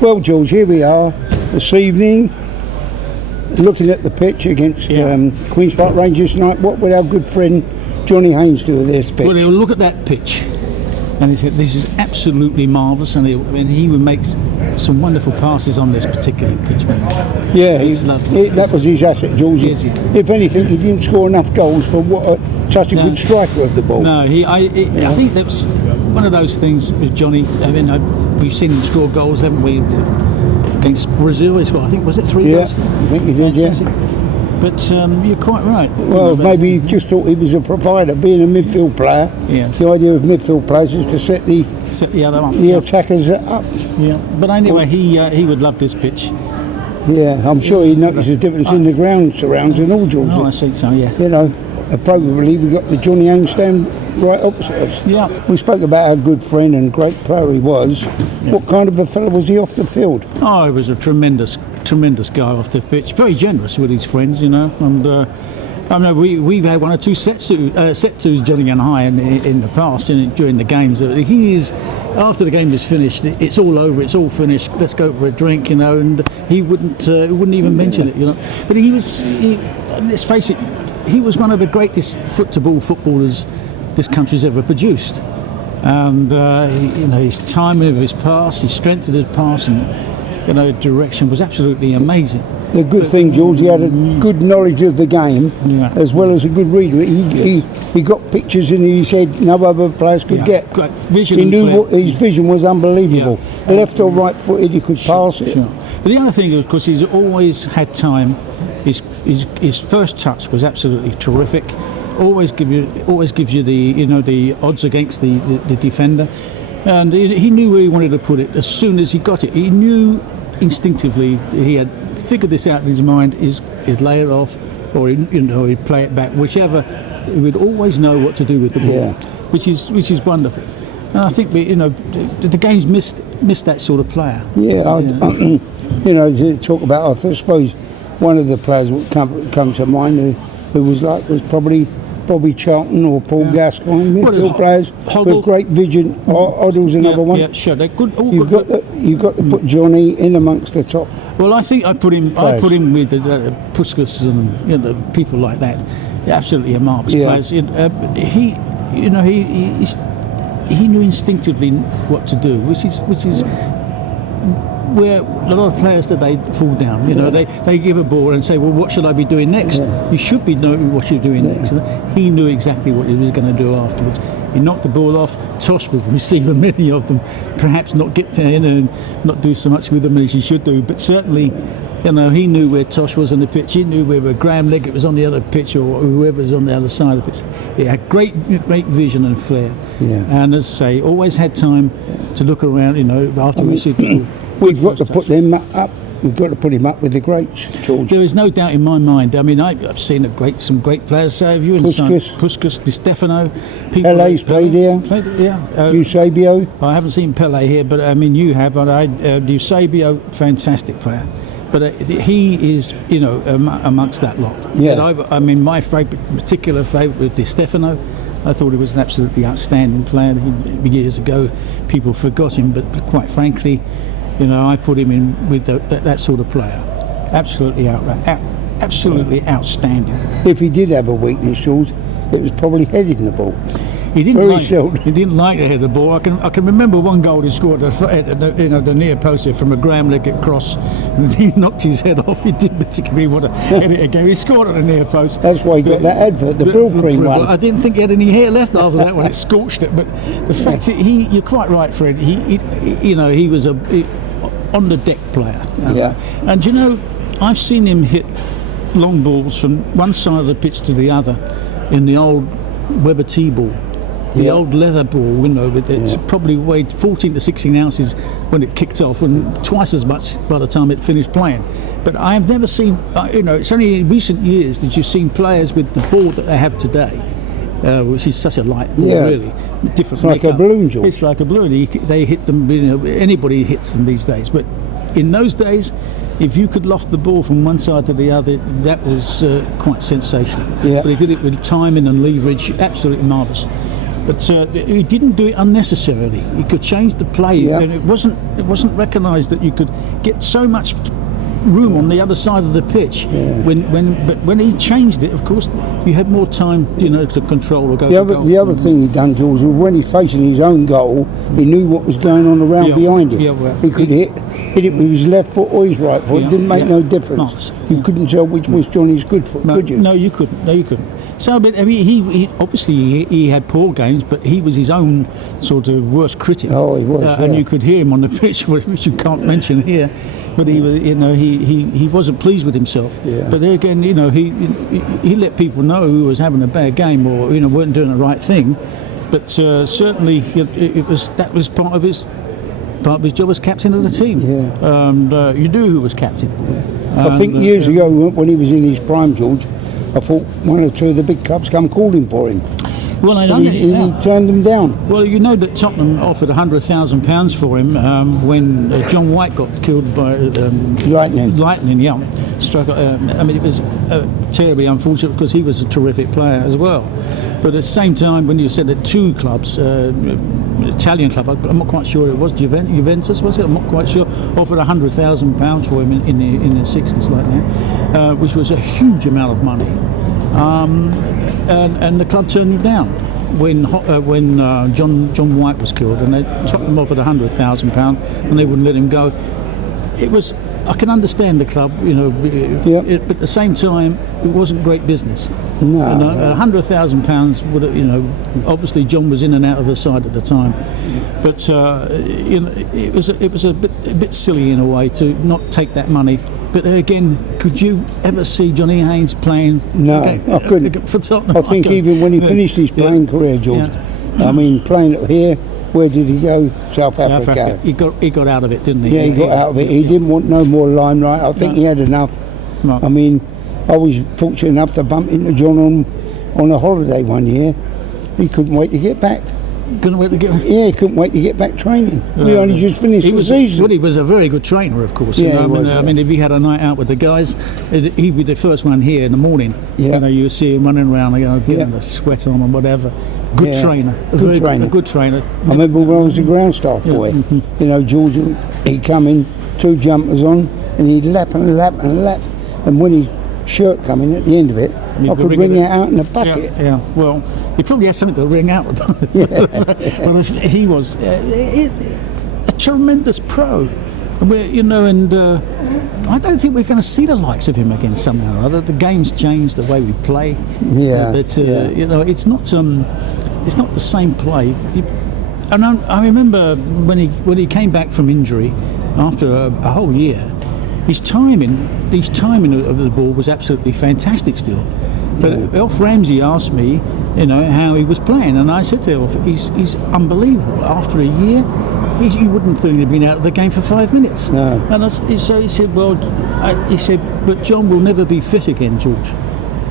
Well, George, here we are this evening, looking at the pitch against Queen's Park Rangers tonight. What would our good friend Johnny Haynes do with this pitch? Well, he'll look at that pitch and he said, this is absolutely marvellous, and he would make some wonderful passes on this particular pitch. Yeah, that was his asset, George. If anything, he didn't score enough goals for such a good striker of the ball. No, I think that was one of those things with Johnny. I mean, we've seen him score goals, haven't we? Against Brazil, he scored, I think, was it 3 goals? Yeah, I think he did, yeah. But you're quite right. Well, maybe he just thought he was a provider, being a midfield player. Yes. The idea of midfield players is to set the other up. The attackers up. Yeah, but anyway, he would love this pitch. Yeah, I'm sure he noticed the difference in the ground surrounds and all, George. Oh, I think so, yeah. You know, appropriately, we got the Johnny Haynes stand right opposite us. Yeah. We spoke about how good friend and great player he was. Yeah. What kind of a fellow was he off the field? Oh, he was a tremendous guy off the pitch. Very generous with his friends, you know. And I know we've had one or two set twos, Johnny and I, in the past, during the games. He is, after the game is finished, it's all over, it's all finished. Let's go for a drink, you know. And he wouldn't even mention it, you know. But let's face it, he was one of the greatest foot-to-ball footballers this country's ever produced. And his timing of his pass, his strength of his pass, and direction was absolutely amazing. The good thing, George, he had a good knowledge of the game, as well as a good reader. He got pictures in his head no other players could get. Great vision. He knew his vision was unbelievable. Yeah. Left or right footed, he could pass it. Sure. But the other thing, of course, he's always had time. His first touch was absolutely terrific. Always gives you the odds against the defender, and he knew where he wanted to put it as soon as he got it. He knew instinctively, he had figured this out in his mind, he'd lay it off or he'd play it back, whichever. He would always know what to do with the ball, which is wonderful. And I think the game's missed that sort of player. To talk about, I suppose one of the players would come to mind who was probably Bobby Charlton or Paul Gascoigne, midfield players with great vision. Hoddle's another one. Yeah, sure. They're good. You've got to put Johnny in amongst the top. Well, I think I put him with Puskas and people like that. Absolutely a marvellous players. He knew instinctively what to do, which is where a lot of players today fall down. They give a ball and say, well, what should I be doing next? You should be knowing what you're doing next. He knew exactly what he was going to do afterwards. He knocked the ball off. Tosh would receive many of them, perhaps not get to and not do so much with them as he should do, but certainly he knew where Tosh was on the pitch. He knew where Graham Leggett was on the other pitch, or whoever was on the other side of the pitch. He had great vision and flair. And as I say, always had time to look around, after we received the ball. We've got to put them up. We've got to put him up with the greats, George. There is no doubt in my mind. I mean, I've seen some great players. So have you? Puskas, Di Stefano. Pele's played here. Eusebio. I haven't seen Pele here, but I mean, you have. But Eusebio, fantastic player. But he is, amongst that lot. Yeah. But my particular favourite was Di Stefano. I thought he was an absolutely outstanding player. Years ago, people forgot him, but quite frankly, I put him in with that sort of player. Absolutely outstanding. If he did have a weakness, George, it was probably heading the ball. He didn't like to head the ball. I can remember one goal he scored at the near post here from a Graham Leggett cross, and he knocked his head off. He didn't particularly want to head it again. He scored at the near post. That's why he got that advert, the Brill Cream one. I didn't think he had any hair left after that one. It scorched it. But the fact you're quite right, Fred. He was on the deck player. And I've seen him hit long balls from one side of the pitch to the other in the old Weber T-ball. The old leather ball, it probably weighed 14 to 16 ounces when it kicked off, and twice as much by the time it finished playing. But I have never seen, it's only in recent years that you've seen players with the ball that they have today, which is such a light ball, really. Different. It's like a balloon, George. It's like a balloon. They hit them, anybody hits them these days. But in those days, if you could loft the ball from one side to the other, that was quite sensational. But he did it with timing and leverage, absolutely marvellous. But he didn't do it unnecessarily. He could change the play, and it wasn't recognised that you could get so much room on the other side of the pitch. But when he changed it, of course, you had more time, to control or go. The other thing he done, George, was when he's facing his own goal, he knew what was going on around behind him. He could hit it with his left foot or his right foot. It didn't make no difference. You couldn't tell which was Johnny's good foot, could you? No, you couldn't. So, I mean, he obviously he had poor games, but he was his own sort of worst critic. Oh, he was, and you could hear him on the pitch, which you can't mention here. But he was, he wasn't pleased with himself. Yeah. But there again, he let people know he was having a bad game or weren't doing the right thing. But certainly, that was part of his job as captain of the team. Yeah. And you knew who was captain. Yeah. I think years ago when he was in his prime, George, I thought one or two of the big clubs come calling for him. Well, he turned them down. Well, you know that Tottenham offered £100,000 for him when John White got killed by lightning. Yeah, struck. I mean, it was terribly unfortunate because he was a terrific player as well. But at the same time, when you said that two clubs, Italian club, I'm not quite sure it was Juventus, was it? I'm not quite sure. Offered £100,000 for him in the 60s, like that, which was a huge amount of money. And the club turned him down when John White was killed, and they Tottenham offered £100,000 and they wouldn't let him go. It was, I can understand the club, but at the same time, it wasn't great business. No, £100,000 would have, obviously John was in and out of the side at the time, but it was a bit silly in a way to not take that money. But again, could you ever see Johnny Haynes playing? No, I couldn't. For Tottenham. I think even when he finished his playing career, George, I mean, playing up here, where did he go? South Africa. He got out of it, didn't he? Yeah, he got out of it. He didn't want no more limelight. I think he had enough. No. I mean, I was fortunate enough to bump into John on a holiday one year. He couldn't wait to get back. Couldn't wait to get back? Yeah, he couldn't wait to get back training. We only just finished the season. Well, he was a very good trainer, of course. Yeah, I mean, if he had a night out with the guys, he'd be the first one here in the morning. Yeah. You see him running around, getting the sweat on and whatever. Good trainer. A good trainer. I remember when I was a ground staff boy, George, he'd come in, 2 jumpers on, and he'd lap and lap and lap. And when his shirt come in at the end of it, I could wring it out in a bucket. Yeah, well, he probably has something to wring out about. But he was a tremendous pro. And I don't think we're going to see the likes of him again somehow or other. The game's changed, the way we play. Yeah. But it's not the same play. And I remember when he came back from injury after a whole year, his timing of the ball was absolutely fantastic still. But Alf Ramsey asked me, how he was playing, and I said to him, he's unbelievable. After a year, you wouldn't think he'd been out of the game for 5 minutes. No. And so he said, but John will never be fit again, George.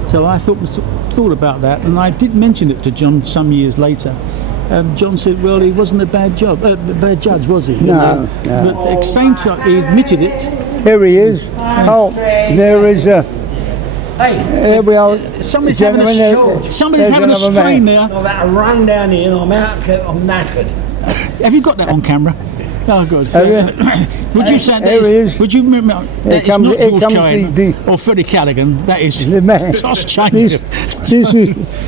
So I thought about that, and I did mention it to John some years later. And John said, well, he wasn't a bad judge, was he? No. But at the same time, he admitted it. Here he is. There is a... Here we are. Somebody's having a strain there. I've had a run down here and I'm knackered. Have you got that on camera? Oh, good. Would you say here he is. Would you remember that is not George Cohen or Freddie Callaghan? That is the man. Tosh Chamberlain.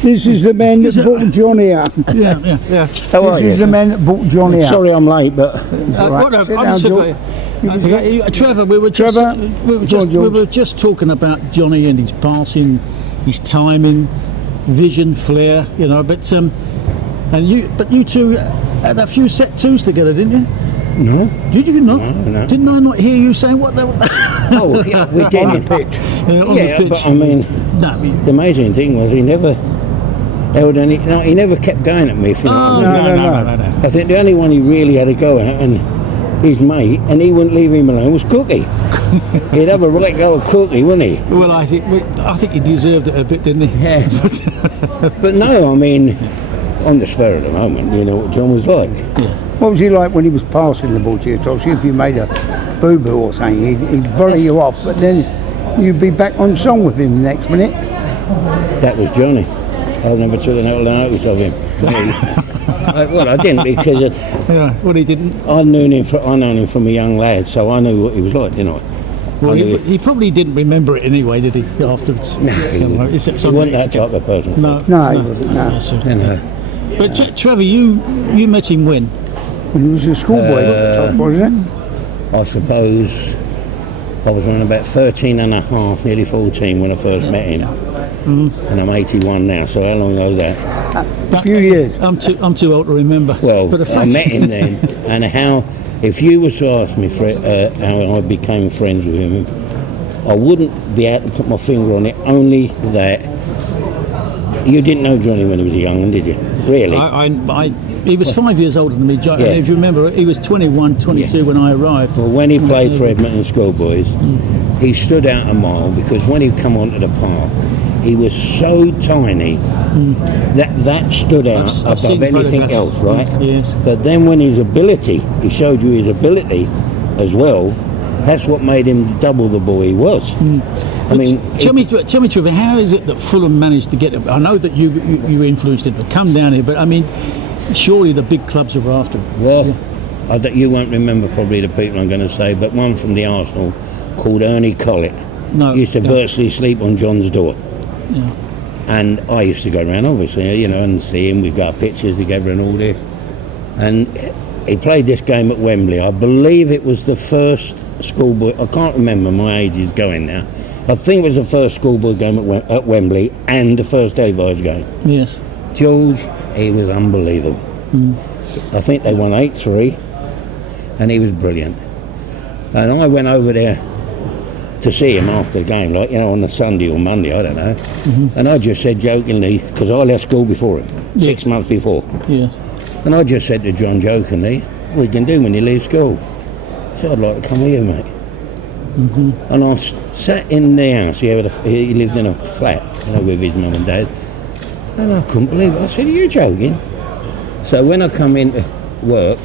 This is the man that brought Johnny out. Yeah. This is the man that brought Johnny out. Sorry I'm late, but Trevor, we were just talking about Johnny and his passing, his timing, vision, flair. But you two had a few set twos together, didn't you? No. Did you not? No. Didn't I not hear you saying what they were? Oh, yeah, we did on the pitch. On the pitch. But I mean, the amazing thing was he never held any. No, he never kept going at me. If you know what I mean. No. I think the only one he really had a go at, and his mate, and he wouldn't leave him alone, was Cookie. He'd have a right go at Cookie, wouldn't he? Well, I think he deserved it a bit, didn't he? Yeah. But no, I mean, on the spur of the moment, you know what John was like. Yeah. What was he like when he was passing the ball to you, Tosh? If you made a boo-boo or something, he'd volley you off, but then you'd be back on song with him the next minute. That was Johnny. I never took a notice of him. Well, I didn't because well, he didn't. I known him from a young lad, so I knew what he was like, didn't I? Well, he probably didn't remember it anyway, did he? Afterwards, no, he wasn't that type of person. No, he wasn't. No. But Trevor, you met him when? When he was a schoolboy, wasn't it? I suppose I was around about 13 and a half, nearly 14 when I first met him. And I'm 81 now, so how long ago was that? A few years. I'm too old to remember. Well, but I met him then, and if you was to ask me how I became friends with him, I wouldn't be able to put my finger on it, only that you didn't know Johnny when he was a young, did you? Really? He was 5 years older than me. If you remember, he was 21, 22 when I arrived. Well, when he played for Edmonton Schoolboys, he stood out a mile because when he come onto the park, he was so tiny that stood out above anything else, right? Yes. But then when he showed you his ability as well, that's what made him double the boy he was. I mean, tell me, Trevor, how is it that Fulham managed to get it? I know that you influenced him to come down here, but I mean, surely the big clubs are after him. Well, you won't remember probably the people I'm going to say, but one from the Arsenal called Ernie Collett used to virtually sleep on John's door. Yeah. And I used to go around, obviously, and see him. We got pictures together and all this. And he played this game at Wembley. I believe it was the first schoolboy. I can't remember, my age is going now. I think it was the first schoolboy game at Wembley and the first televised game. Yes. George, he was unbelievable. I think they won 8-3, and he was brilliant. And I went over there to see him after the game, on a Sunday or Monday, I don't know. And I just said jokingly, because I left school before him, 6 months before. Yeah. And I just said to John jokingly, what you can do when you leave school? He said, I'd like to come here, mate. And I sat in the house. He lived in a flat, with his mum and dad. And I couldn't believe it. I said, are you joking? So when I come into work,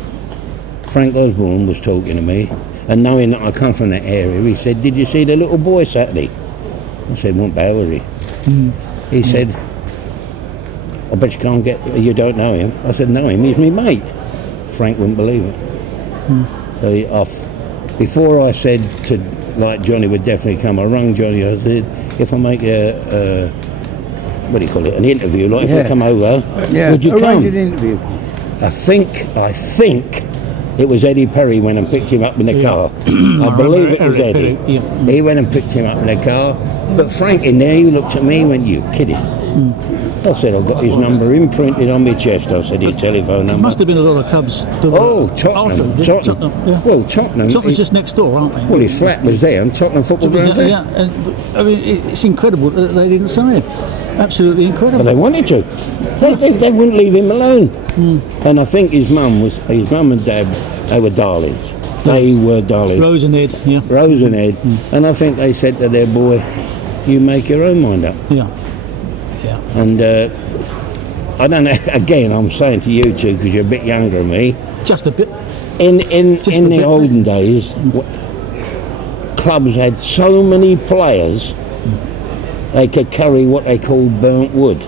Frank Osborne was talking to me, and knowing that I come from that area, he said, did you see the little boy Saturday? I said, what bad was he? He said, I bet you don't know him. I said, know him, he's my mate. Frank wouldn't believe it. So before I said to, Johnny would definitely come, I rang Johnny, I said, if I make an interview, if I come over, would you come? An interview. I think it was Eddie Perry went and picked him up in the car. I believe it was Eddie. He went and picked him up in the car. But Frank in there, he looked at me and went, you kidding? I said, I've got his number imprinted on my chest. I said, his telephone number. Must have been a lot of clubs. Tottenham. Yeah. Well, Tottenham. Tottenham's just next door, aren't they? Well, his flat was there, and Tottenham football ground's there. Yeah, and, I mean, it's incredible that they didn't sign him. Absolutely incredible. But they wanted to. They wouldn't leave him alone. And I think his mum and dad, they were darlings. They were darlings. Rose and Ed, yeah. Rose and Ed. And I think they said to their boy, you make your own mind up. Yeah. And I don't know, again, I'm saying to you two, because you're a bit younger than me. Just a bit. In the olden days, clubs had so many players, they could carry what they call burnt wood,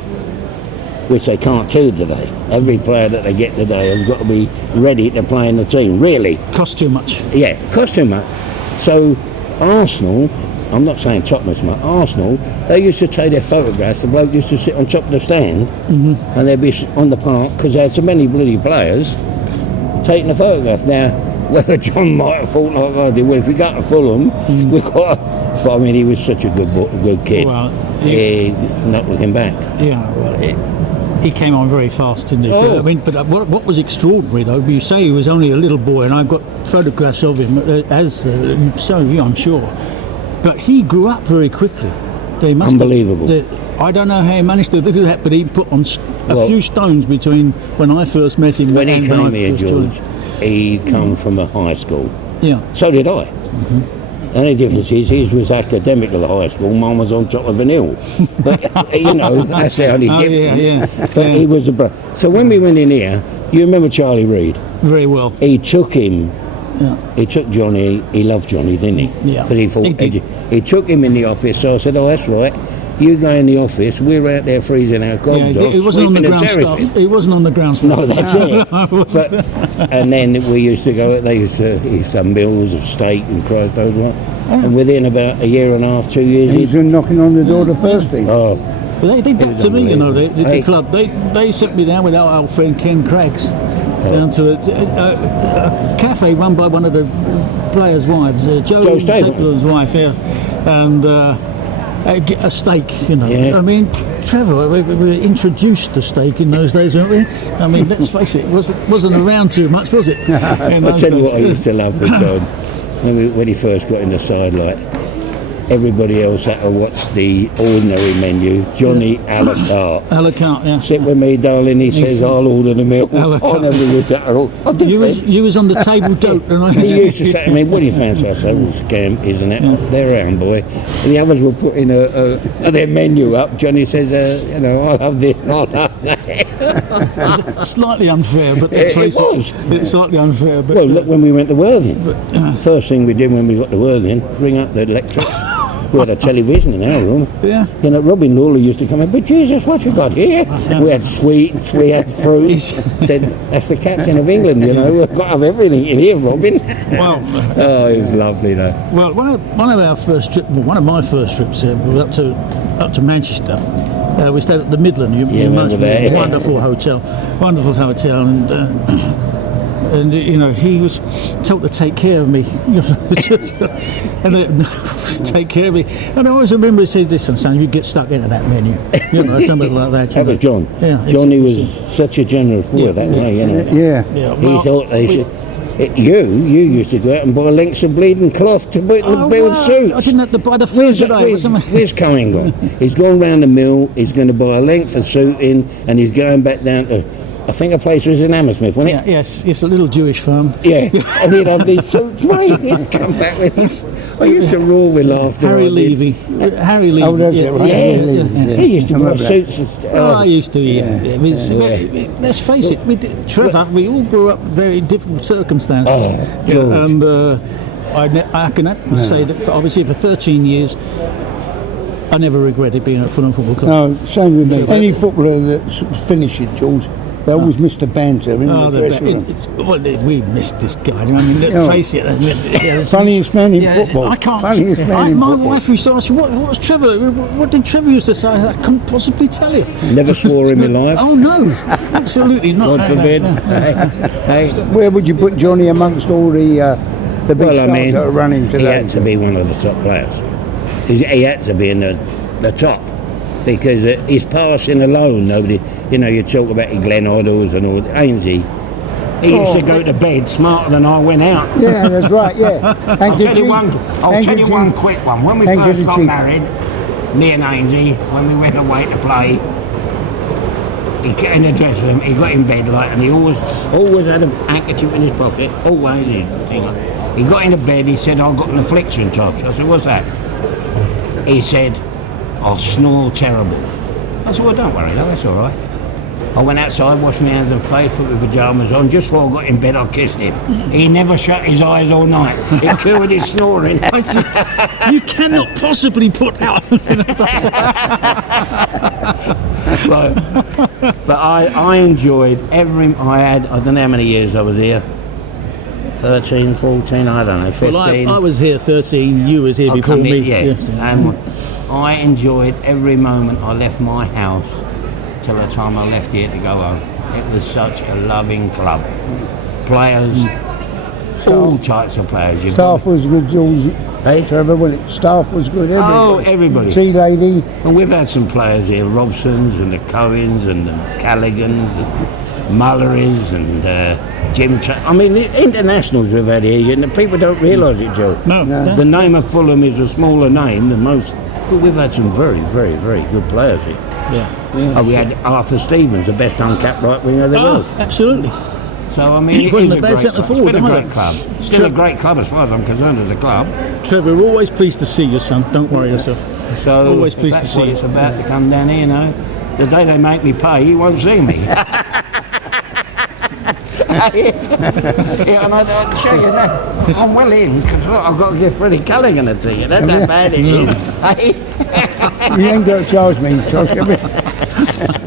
which they can't do today. Every player that they get today has got to be ready to play in the team, really. Costs too much. Yeah, costs too much. So Arsenal, I'm not saying Tottenham's much, Arsenal, they used to take their photographs, the bloke used to sit on top of the stand, and they'd be on the park, because they had so many bloody players, taking the photograph. Now, whether John might have thought like I did, well, if we got to Fulham, we've got. But I mean, he was such a good kid. Well, not looking back. Yeah, well, he came on very fast, didn't he? Oh. But what was extraordinary, though, you say he was only a little boy, and I've got photographs of him, as so have you, I'm sure. But he grew up very quickly. Unbelievable. I don't know how he managed to do that, but he put on a few stones between when I first met him when and he came here, George. He come from a high school. Yeah. So did I. The only difference is his was academic at the high school, mine was on top of an hill. But, that's the only difference. Yeah. But he was a brother. So when we went in here, you remember Charlie Reid? Very well. He took him. Yeah. He took Johnny. He loved Johnny, didn't he? Yeah. But he took him in the office. So I said, "Oh, that's right." You go in the office, we're out there freezing our gobs off. It wasn't on the sweeping ground terraces. stuff. It wasn't on the ground stuff. No, that's it. And then we used to go. They used to have meals of steak and Christ knows what. And within about a year and a half, 2 years, He's been knocking on the door the first thing. oh, Well, they did that to me, you know, the Hey. club. They sent me down with our old friend Ken Craggs down to a cafe run by one of the players' wives, Joe Stapleton's wife, yes, and a steak, you know. Yeah. I mean, Trevor, we were introduced to steak in those days, weren't we? I mean, let's face it, wasn't around too much, was it? I'll tell you what I used to love with John when he first got in the side, like everybody else had to watch the ordinary menu. Johnny a la carte. A la carte, yeah. Sit with me, darling. He says, I'll order the meal. A la carte. I never used to. You was on the table dope, and I He used to say to me, what do you fancy? I said, well, scam, isn't it? They're round, boy. And the others were putting their menu up. Johnny says, you know, I love this, I love that. Slightly unfair, but let's face it, it's slightly unfair. But, Well, look, when we went to Worthing, first thing we did when we got to Worthing, ring up the electrics. We had a television in our room. Yeah. You know, Robin Lawler used to come in, but Jesus, what you got here? We had sweets, we had fruit. Said, that's the captain of England, you know, we've got to have everything in here, Robin. Well, oh, it was lovely, though. well, one of my first trips was up to Manchester. We stayed at the Midland. remember that. Wonderful hotel, and you know, he was told to take care of me, and take care of me. And I always remember he said, "Listen, son, you get stuck into that menu," you know, something like that. That was John. Yeah, Johnny was such a generous boy that way, you know. Yeah. He thought they should. You used to go out and buy lengths of bleeding cloth to put in the build suits. I didn't have to buy the food today. Where's Cohen gone? He's gone round the mill, he's going to buy a length of suit in, and he's going back down to, I think a place was in Hammersmith, wasn't it? Yes, it's a little Jewish firm. Yeah, and he'd have these suits, mate. He'd come back with this. I used to roar with laughter. Harry Levy. Oh, that's it, right? Yeah, Harry Levy, he used to buy suits. I used to, let's face it, Trevor, we all grew up in very different circumstances. And I can say that I was here for 13 years. I never regretted being at Fulham Football Club. No, same with me. Any footballer that's finishing, George, they always miss the banter in the dressing room. Well, we missed this guy. I mean, let's face it. Funniest man in football. I can't. Funniest man in my football. wife used to ask, "What's Trevor? What did Trevor used to say?" I couldn't possibly tell you. Never swore in my life. Oh no, absolutely not. God forbid. Hey. Where would you put Johnny amongst all the big stars that are running today? He had to be one of the top players. He had to be in the top. Because his passing alone, nobody, you know, you talk about your Glenn Hoddles and all, Haynes, he used to go to bed smarter than I went out. Yeah, that's right, yeah. I'll tell you one quick one. When we first got married, me and Haynes, when we went away to play, he got in the dressing room, he got in bed, like, and he always had a handkerchief in his pocket, always. He got into bed, he said, I've got an affliction, Tosh. I said, what's that? He said, I snore terrible. I said, well, don't worry, love, that's all right. I went outside, washed my hands and face, put my pyjamas on. Just before I got in bed, I kissed him. He never shut his eyes all night. It cured his snoring. You cannot possibly put out. Right. But I enjoyed I don't know how many years I was here. 13, 14, I don't know, 15. Well, I was here 13, you was here before me. And I enjoyed every moment I left my house till the time I left here to go home. It was such a loving club. Players, all types of players. Staff was good, George. Hey? Trevor, staff was good, everybody. Oh, everybody. Tea lady. And we've had some players here, Robsons and the Cohens and the Callagans and Mullerys and Jim. I mean, the internationals we've had here, and people don't realise it, Joe. No. The name of Fulham is a smaller name than most, but we've had some very, very, very good players here. Yeah. Oh, we had Arthur Stevens, the best uncapped right winger there was. Absolutely. So I mean, He it wasn't is a bad great centre club. forward, It's been a wasn't great it? club. Still a great club as far as I'm concerned as a club. Trevor, we're always pleased to see you, son. Don't worry yourself. So Always if pleased that's to see what you. it's about to come down here, you know. The day they make me pay, you won't see me. Yeah, and I'll show you that. I'm well in, because look, I've got to give Freddie Callaghan a ticket. That's how bad it is. You ain't got to charge me, Tosh.